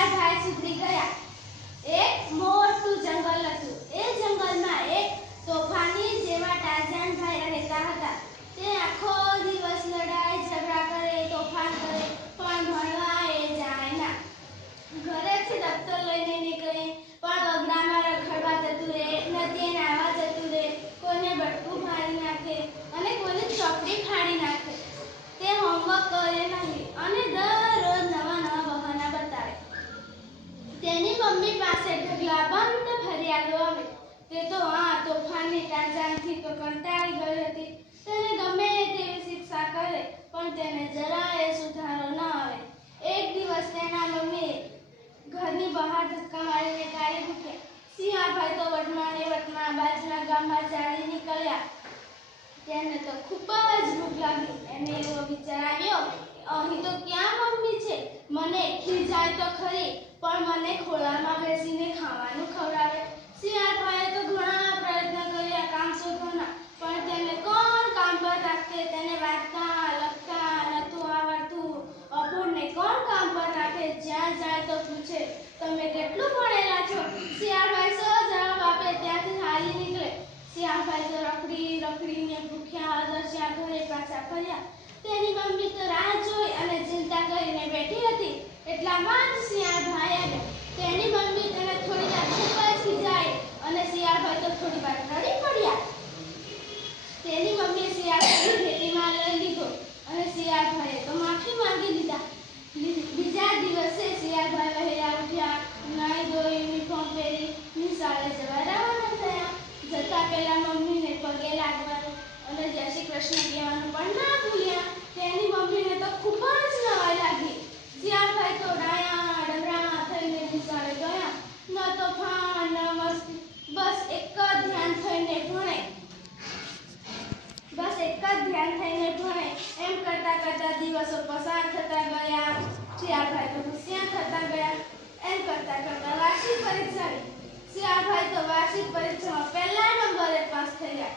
શિયાળભાઈ સુધરી ગયા. એક મોટું જંગલ હતું. એ જંગલમાં એક તોફાની જેવા ટારઝાનભાઈ રહેતા હતા. તે આખો દિવસ લડાઈ ઝઘડા કરે, તોફાન કરે, પણ ભણવા એ જાય ના. ઘરેથી દફતર લઈને નીકળે પણ વગડામાં રખડવા જતું રહે, નદીએ નાહવા જતું રહે, કોઈને બટકું મારી નાખે અને કોઈને ચોપડી ફાડી નાખે. તે હોમવર્ક કરે નહીં અને દરરોજ નવા નવા બહાના બતાવે. તેની મમ્મી પાસે ઢગલાબંધ ફરિયાદો આવે. તે તો આ તોફાની ટારઝાનથી તો કંટાળી ગઈ હતી. તેને ગમે તેવી શિક્ષા કરે પણ તેને જરાય સુધારો ન આવે. એક દિવસ તેના મમ્મીએ ઘરની બહાર ધક્કા મારીને કાઢી મૂક્યા. શિયાળભાઈ તો વટમાં ને વટમાં બાજુના ગામમાં ચાલી નીકળ્યા. તેને તો ખૂબ જ ભૂખ લાગી. એને એવો વિચાર આવ્યો કે અહીં તો ક્યાં મમ્મી છે, મને ખીજાય તો ખરી પણ મને ખોળામાં બેસીને ખાવાનું ખવડાવે. શિયાળભાઈએ તો ઘણા પ્રયત્ન કર્યા કામ શોધવાના, પણ તેને કોણ કામ પર રાખે. તેને વાંચતા લખતા નહોતું આવડતું. અભણને કોણ કામ પર રાખે. જ્યાં જાય તો પૂછે, તમે કેટલું ભણેલા છો? શિયાળભાઈ સો જવાબ આપે ત્યાંથી હાલી નીકળે. શિયાળભાઈ તો રખડીને ભૂખ્યા અદર્શ્યા ઘરે પાછા ફર્યા. તેની મમ્મી તો રાહ જોઈ અને ચિંતા કરીને બેઠી હતી. એટલામાં જ શિયાળભાઈ આવ્યા. તેની મમ્મી તેને થોડી વાર ખૂબ જ ખીજાઈ અને શિયાળભાઈ તો થોડી વાર રડી પડ્યા. તેની મમ્મીએ શિયાળભાઈને ભેટીમાં લઈ લીધો અને શિયાળભાઈએ તો માફી માંગી લીધા. બીજા દિવસે શિયાળભાઈ વહેલા ઉઠ્યા, નાઈ ધોઈ યુનિફોર્મ પહેરી નિશાળે જવા રવાના થયા. જતા પહેલા મમ્મીને પગે લાગવાનું અને જય શ્રી કૃષ્ણ કહેવાનું પણ ના ભૂલ્યા. તેની મમ્મીને તો ખૂબ જ નવાઈ લાગી. શિયાળભાઈ તો ડાયા ડગરામાં થઈને નિશાળે ગયા. ન તોફાન ન મસ્તી, બસ એક જ ધ્યાન થઈને ભણે. એમ કરતા કરતા દિવસો પસાર થતા ગયા. શિયાળભાઈ તો હોશિયાર થતા ગયા. એમ કરતા કરતા વાર્ષિક પરીક્ષા આવી. શિયાળભાઈ તો વાર્ષિક પરીક્ષામાં પહેલા નંબરે પાસ થયા.